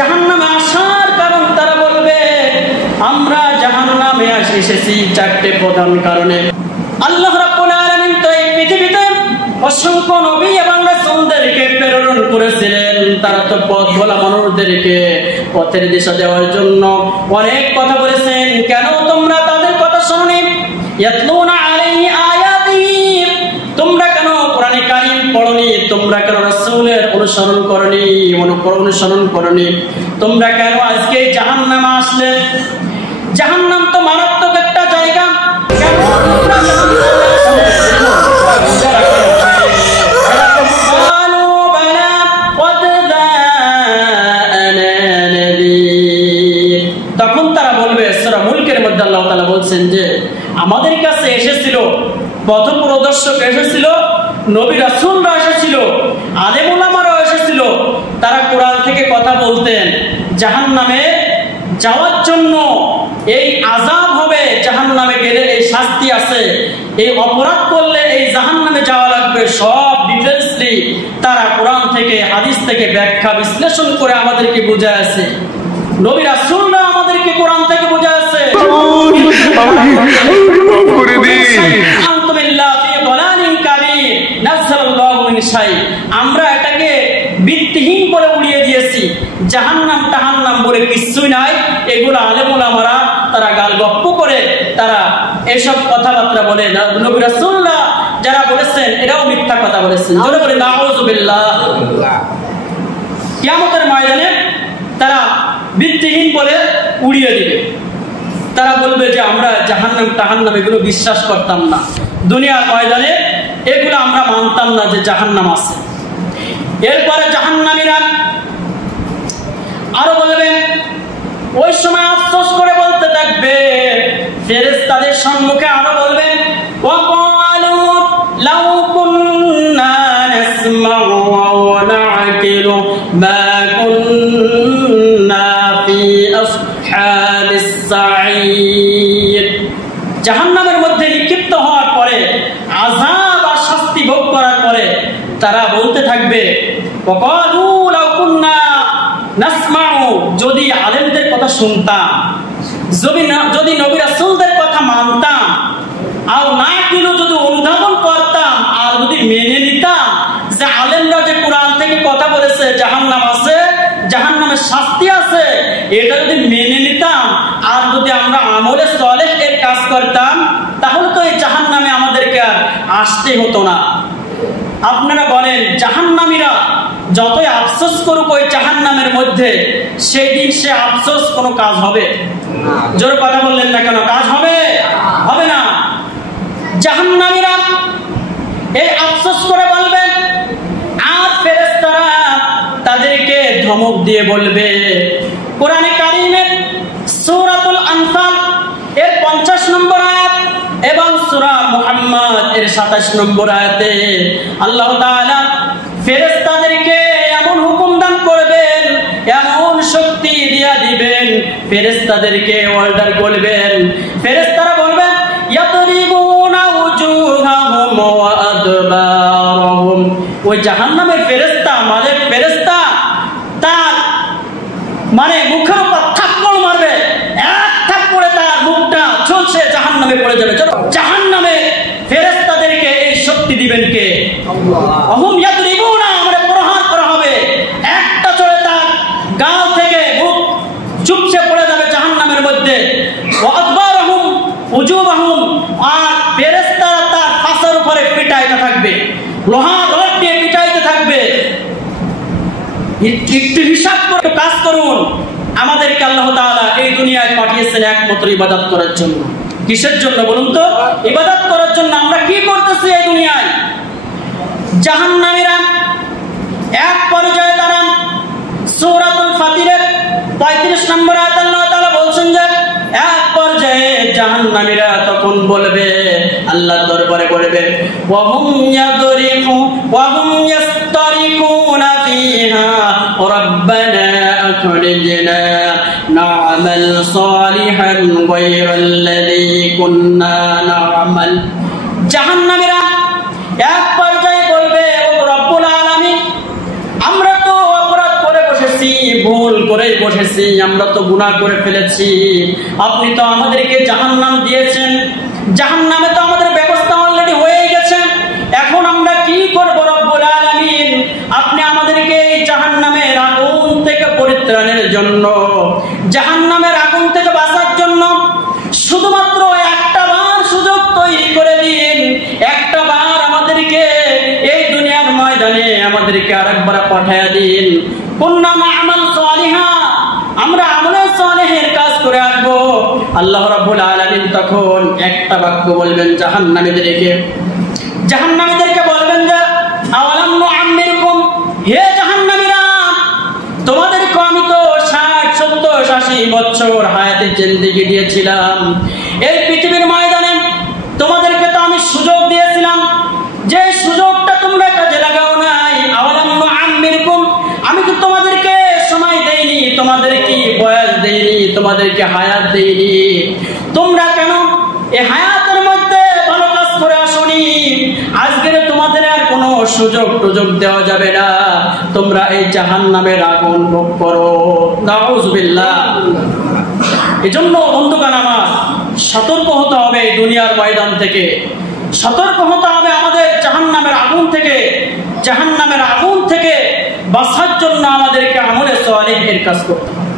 জাহান্নামে আসার কারণ তারা বলবে আমরা জাহান্নামে এসেছি চারটে প্রধান কারণে। আল্লাহ রাব্বুল আলামিন তো এই পৃথিবীতে অসংখ্য নবী এবং রাসূলদেরকে প্রেরণ করেছিলেন। তারা তো পথ ভোলা মানুষদেরকে পথের দিশা দেওয়ার জন্য অনেক কথা বলেছেন। কেন তোমরা তাদের কথা শোনোনি? ইয়াতলুনা আলাইহি আয়াতিহি, তোমরা কেন কোরআনে কারীম পড়োনি? তোমরা কেন রাসূলের অনুসরণ করনি, অনুসরণ করনি? তোমরা কেন আজকে জাহান্নামে আসলে? জাহান্নাম তো মারাত্মক একটা জায়গা। কেন তোমরা তখন তারা বলবে, সূরা মুলকের মধ্যে আল্লাহ তাআলা বলছেন যে আমাদের কাছে এসেছিল পথপ্রদর্শক, এসেছিল নবী রাসূলরা, এসেছিল আলেম ওলামারা এসেছিল। তারা কোরআন থেকে কথা বলতেন জাহান্নামে যাওয়ার জন্য এই আযাব হবে, জাহান্নামে গেলে এই শাস্তি আছে, এই অপরাধ করলে এই জাহান্নামে যাওয়া লাগবে, সব ডিটেইলসলি তারা কোরআন থেকে হাদিস থেকে ব্যাখ্যা বিশ্লেষণ করে আমাদেরকে বুঝাইছে। নবী রাসূলরা আমাদেরকে কোরআন থেকে বুঝাইছে। আমরা এটাকে ভিত্তিহীন করে উড়িয়ে দিয়েছি। জাহান্নাম টাহান্নাম বলে কিছুই নাই। এগুলো আলেম ওলামারা তারা গালগপ্প করে তারা এসব কথাবার্তা বলে। নবী রাসূলরা যারা বলেছেন এরাও মিথ্যা কথা বলেছেন। জোরে বলে নাউযুবিল্লাহ। কিয়ামতের ময়দানে তারা ভিত্তিহীন বলে উড়িয়ে দিবে। তারা বলবে যে আমরা জাহান্নাম টাহান্নাম এগুলো বিশ্বাস করতাম না, দুনিয়ার ময়দানে এগুলো আমরা মানতাম না যে জাহান্নাম আছে। এরপরে জাহান্নামীরা আরো বলবেন, ওই সময় আফসোস করে বলতে থাকবে, ফেরেশতাদের সম্মুখে আরো বলবেন, ওয়াকালু লাউ কুন্না নাসমাউ ওয়া না'কিলু মা কুন্না ফি আসহাবিস সাঈর। জাহান্নামের মধ্যে নিক্ষিপ্ত হওয়ার পরে, আযাব আর শাস্তি ভোগ করার পরে তারা বলতে থাকবে, ওয়াকালু লাউ কুন্না নাসমাউ, যদি আলেমদের কথা শুনতাম, যদি নবী রাসূলদের কথা মানতাম, আর না কিলো যদি অনুধাবন করতাম, আর যদি মেনে নিতাম যে আলেমরা যে কোরআন থেকে কথা বলেছে জাহান্নাম আছে, জাহান্নামের শাস্তি আছে, এটা যদি মেনে নিতাম, আর যদি আমরা আমলে সালেহ এর কাজ করতাম, তাহলে তো এই জাহান্নামে আমাদেরকে আর আসতে হতো না। আপনারা বলেন জাহান্নামীরা যতই আফসোস করুক ওই জাহান্নামের মধ্যে, সেই দিন সে আফসোস কোনো কাজ হবে? জোরে কথা বললেন না কেন? কাজ হবে? হবে না। জাহান্নামীরা এই আফসোস করে বলবেন, আর ফেরেশতারা তাদেরকে ধমক দিয়ে বলবে। কোরআনে কারীমের সূরাতুল আনফাল এর 50 নম্বর আয়াত এবং সূরা মুহাম্মদ এর 27 নম্বর আয়াতে আল্লাহ তাআলা ফেরেশতাদেরকে এমন হুকুম দান করবেন, এমন শক্তি দিয়া দিবেন, ফেরেশতাদেরকে অর্ডার করবেন। ফেরেশতারা বলবেন, ইয়াতরিবুনা উজুহাহুম ওয়া আদবারহুম। ওই জাহান্নামের ফেরেশতা, মালিক ফেরেশতা, তার মানে মুখের উপর থাপ্পড় মারবে, এক থাপ্পড়ে তার মুখটা ঝলসে জাহান্নামে পড়ে যাবে। জাহান্নামে ফেরেশতাদেরকে এই শক্তি দিবেন কে? আল্লাহ। হুম ইয়াতরিবুনা, মানে প্রহার করা হবে, একটা চড়ে তার গাল থেকে মুখ চুপসে পড়ে যাবে জাহান্নামের মধ্যে। ওয়া আদবারহুম উজুবাহুম, আর ফেরেশতারা তার ফাঁসের উপরে পিটাইতে থাকবে, লোহা রড দিয়ে পিটাইতে থাকবে। একটু হিসাব করে কাজ করুন। আমাদেরকে আল্লাহ তাআলা এই দুনিয়ায় পাঠিয়েছেন একমাত্র ইবাদত করার জন্য। কিসের জন্য বলুন তো? ইবাদত করার জন্য। আমরা কি করতেছি এই দুনিয়ায়? জাহান্নামীরা এক পর্যায়ে তারা সূরাতুল ফাতিরের 35 নম্বর আয়াত আল্লাহ তাআলা বলছেন যে এক পর্যায়ে জাহান্নামীরা তখন বলবে, আল্লাহর দরবারে বলবে, ওয়া হুম ইয়াদরিকু ওয়া হুম ইয়াস্তারিকুনা ফিহা রাব্বানা আখরিজনা না'মাল সালিহান গায়রাল্লাযী কুননা না'মাল। জাহান্নামীরা এক পর্যায়ে বলবে, ও রব্বুল আলামিন, আমরা তো অপরাধ করে বসেছি, ভুল করে বসেছি, আমরা তো গুনাহ করে ফেলেছি, আপনি তো আমাদেরকে জাহান্নাম দিয়েছেন, জাহান্নামে তো আমাদের ব্যবস্থা অলরেডি হয়ে গেছে, এখন আমরা কি করব রব্বুল আলামিন? আপনি আমাদেরকে এই জাহান্নামের আগুন থেকে পরিত্রাণের জন্য, জাহান্নামের আগুন থেকে বাঁচার জন্য শুধুমাত্র একটা বার সুযোগ তৈরি করে দিন, একটা বার আমাদেরকে এই দুনিয়ার ময়দানে আমাদেরকে আরেকবার পাঠিয়ে দিন। কুন্না না'মাল সালিহা, আমরা আমলে সালেহের কাজ করে আসবো। আল্লাহ রাব্বুল আলামিন তখন একটা বাক্য বলবেন জাহান্নামীদেরকে, জাহান্নামীদেরকে বলবেন যে আওয়ালাম নুআম্মিরকুম, হে জাহান্নামীরা, তোমাদেরকে আমি তো 60, 70, 80 বছর হায়াতের জিন্দেগি দিয়েছিলাম, এই পৃথিবীর ময়দানে তোমাদেরকে তো আমি সুযোগ দিয়েছিলাম, যে সুযোগটা তোমরা কাজে লাগাও নাই। আওয়ালাম নুআম্মিরকুম, আমি তো তোমাদেরকে সময় দেইনি, তোমাদেরকে বয়স দেইনি, তোমাদেরকে হায়াত দেইনি, তোমরা কেন এই হায়াতের মধ্যে ভালো কাজ করে আসনি? আজকের তোমাদের আর কোনো সুযোগ দেওয়া যাবে না, তোমরা এই জাহান্নামের আগুন ভোগ করো। নাউযুবিল্লাহ। এজন্য বন্ধুগণ আমার, সতর্ক হতে হবে এই দুনিয়ার ময়দান থেকে, সতর্ক হতে হবে আমাদের জাহান্নামের আগুন থেকে। জাহান্নামের আগুন থেকে বাঁচার জন্য আমাদেরকে আমলে সালেহের কাজ করতে হবে।